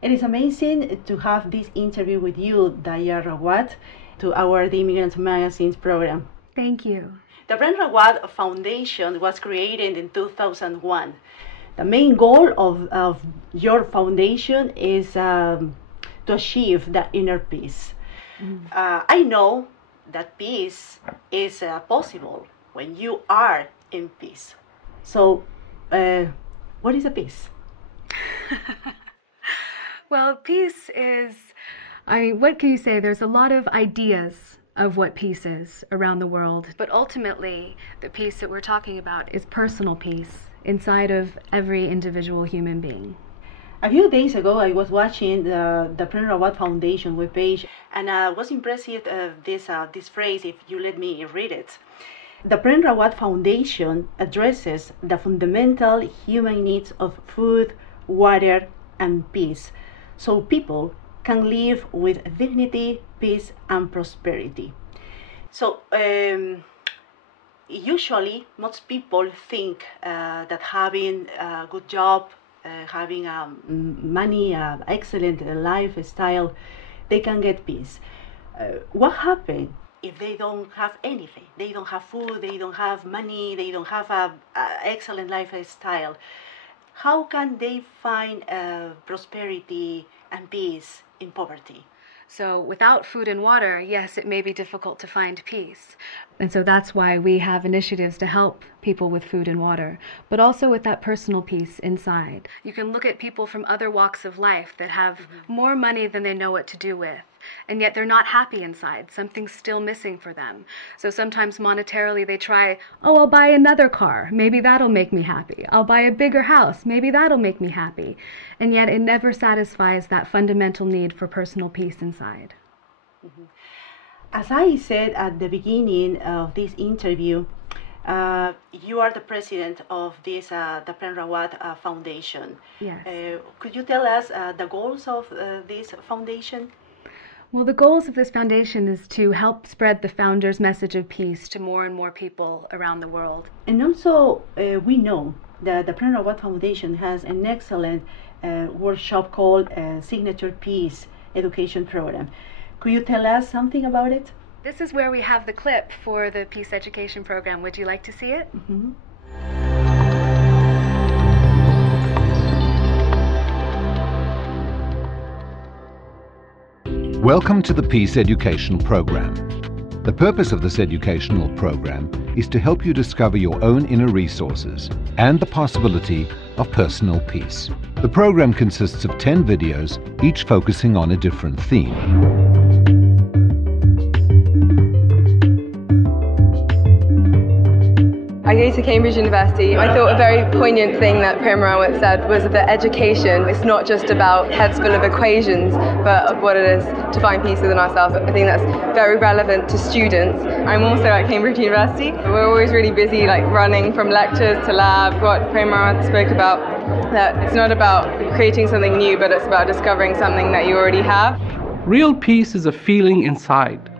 It is amazing to have this interview with you, Daya Rawat, to our The Immigrants Magazine's program. Thank you. The Prem Rawat Foundation was created in 2001. The main goal of your foundation is to achieve the inner peace. I know that peace is possible when you are in peace. So, what is a peace? Well, peace is, what can you say? There's a lot of ideas of what peace is around the world. But ultimately, the peace that we're talking about is personal peace inside of every individual human being. A few days ago, I was watching the Prem Rawat Foundation webpage, and I was impressed with this phrase, if you let me read it. The Prem Rawat Foundation addresses the fundamental human needs of food, water, and peace, so people can live with dignity, peace, and prosperity. So, usually, most people think that having a good job, having money, excellent lifestyle, they can get peace. What happens if they don't have anything? They don't have food, they don't have money, they don't have an excellent lifestyle. How can they find prosperity and peace in poverty? So without food and water, yes, it may be difficult to find peace. And so that's why we have initiatives to help people with food and water, but also with that personal peace inside. You can look at people from other walks of life that have more money than they know what to do with, and yet they're not happy inside. Something's still missing for them. So sometimes monetarily they try, I'll buy another car. Maybe that'll make me happy. I'll buy a bigger house. Maybe that'll make me happy. And yet it never satisfies that fundamental need for personal peace inside. Mm-hmm. As I said at the beginning of this interview, you are the president of this the Prem Rawat Foundation. Yes. Could you tell us the goals of this foundation? Well, the goals of this foundation is to help spread the founder's message of peace to more and more people around the world. And also, we know that the Prem Rawat Foundation has an excellent workshop called Signature Peace Education Program. Could you tell us something about it? This is where we have the clip for the Peace Education Program. Would you like to see it? Mm-hmm. Welcome to the Peace Education Program. The purpose of this educational program is to help you discover your own inner resources and the possibility of personal peace. The program consists of 10 videos, each focusing on a different theme. I go to Cambridge University. I thought a very poignant thing that Prem Rawat said was that education is not just about heads full of equations, but what it is to find peace within ourselves. I think that's very relevant to students. I'm also at Cambridge University. We're always really busy, like running from lectures to lab. What Prem Rawat spoke about, that it's not about creating something new, but it's about discovering something that you already have. Real peace is a feeling inside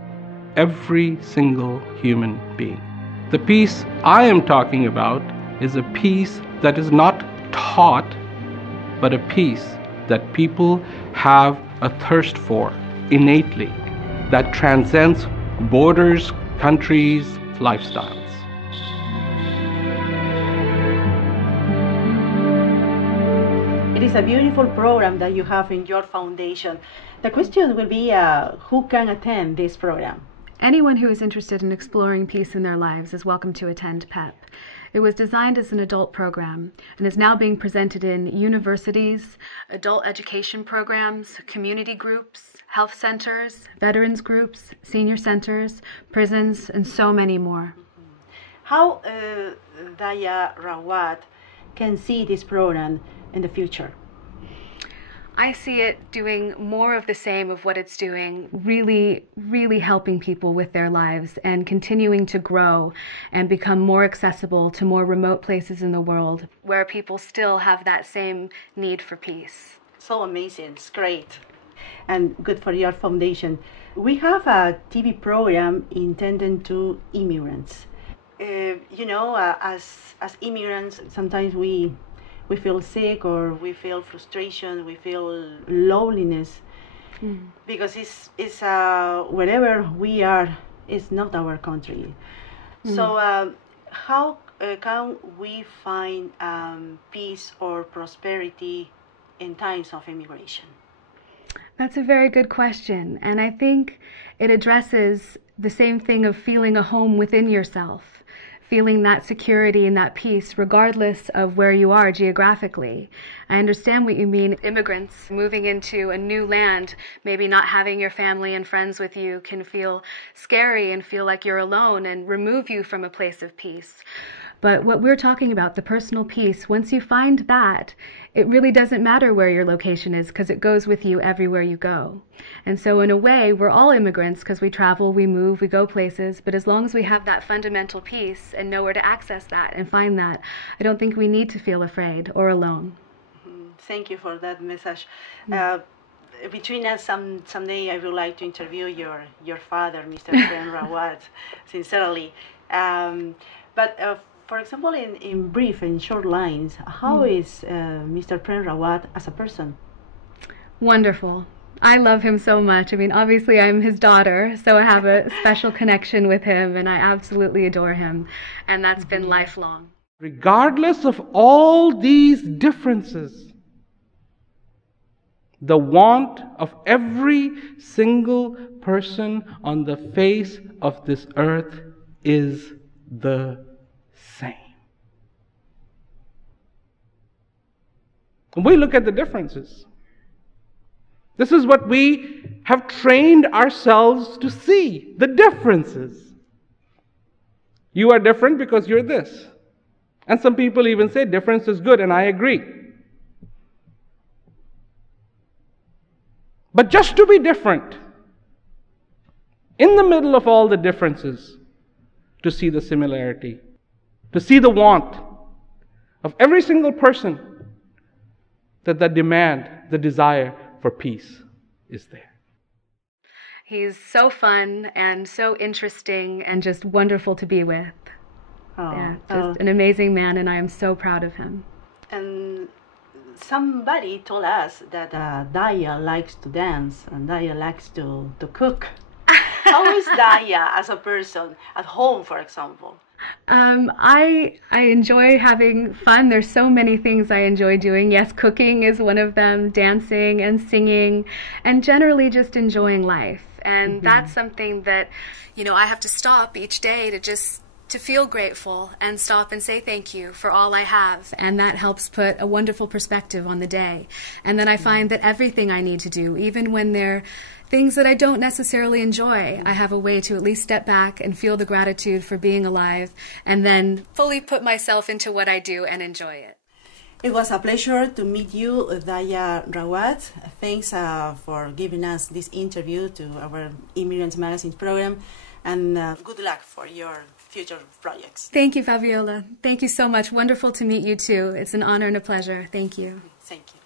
every single human being. The peace I am talking about is a peace that is not taught, but a peace that people have a thirst for innately, that transcends borders, countries, lifestyles. It is a beautiful program that you have in your foundation. The question will be, who can attend this program? Anyone who is interested in exploring peace in their lives is welcome to attend PEP. It was designed as an adult program and is now being presented in universities, adult education programs, community groups, health centers, veterans groups, senior centers, prisons, and so many more. How Daya Rawat can see this program in the future? I see it doing more of the same of what it's doing, really helping people with their lives and continuing to grow and become more accessible to more remote places in the world where people still have that same need for peace. So amazing, it's great. And good for your foundation. We have a TV program intended to immigrants. As immigrants, sometimes we we feel sick or we feel frustration, we feel loneliness, because it's wherever we are, it's not our country. So how can we find peace or prosperity in times of immigration? That's a very good question, and I think it addresses the same thing of feeling a home within yourself, feeling that security and that peace regardless of where you are geographically. I understand what you mean. Immigrants moving into a new land, maybe not having your family and friends with you, can feel scary and feel like you're alone and remove you from a place of peace. But what we're talking about, the personal peace, once you find that, it really doesn't matter where your location is because it goes with you everywhere you go. And so in a way, we're all immigrants because we travel, we move, we go places. But as long as we have that fundamental peace and know where to access that and find that, I don't think we need to feel afraid or alone. Thank you for that message. Between us, someday I would like to interview your father, Mr. Prem Rawat, sincerely. But for example, in brief, in short lines, how is Mr. Prem Rawat as a person? Wonderful. I love him so much. I mean, obviously I'm his daughter, so I have a special connection with him, and I absolutely adore him, and that's been lifelong. Regardless of all these differences, the want of every single person on the face of this earth is the same. When we look at the differences, this is what we have trained ourselves to see, the differences. You are different because you're this. And some people even say difference is good, and I agree. But just to be different, in the middle of all the differences, to see the similarity, to see the want of every single person, that the demand, the desire for peace is there. He's so fun and so interesting and just wonderful to be with. Just an amazing man, and I am so proud of him. And somebody told us that Daya likes to dance and Daya likes to cook. How is Daya as a person at home, for example? I enjoy having fun. There's so many things I enjoy doing. Yes, cooking is one of them, dancing and singing, and generally just enjoying life. And that's something that, I have to stop each day to feel grateful and stop and say thank you for all I have, and that helps put a wonderful perspective on the day. And then I find that everything I need to do, even when they're things that I don't necessarily enjoy, I have a way to at least step back and feel the gratitude for being alive, and then fully put myself into what I do and enjoy it. It was a pleasure to meet you, Daya Rawat. Thanks for giving us this interview to our Immigrants Magazine program, and good luck for your future projects. Thank you, Fabiola. Thank you so much. Wonderful to meet you too. It's an honor and a pleasure. Thank you. Thank you.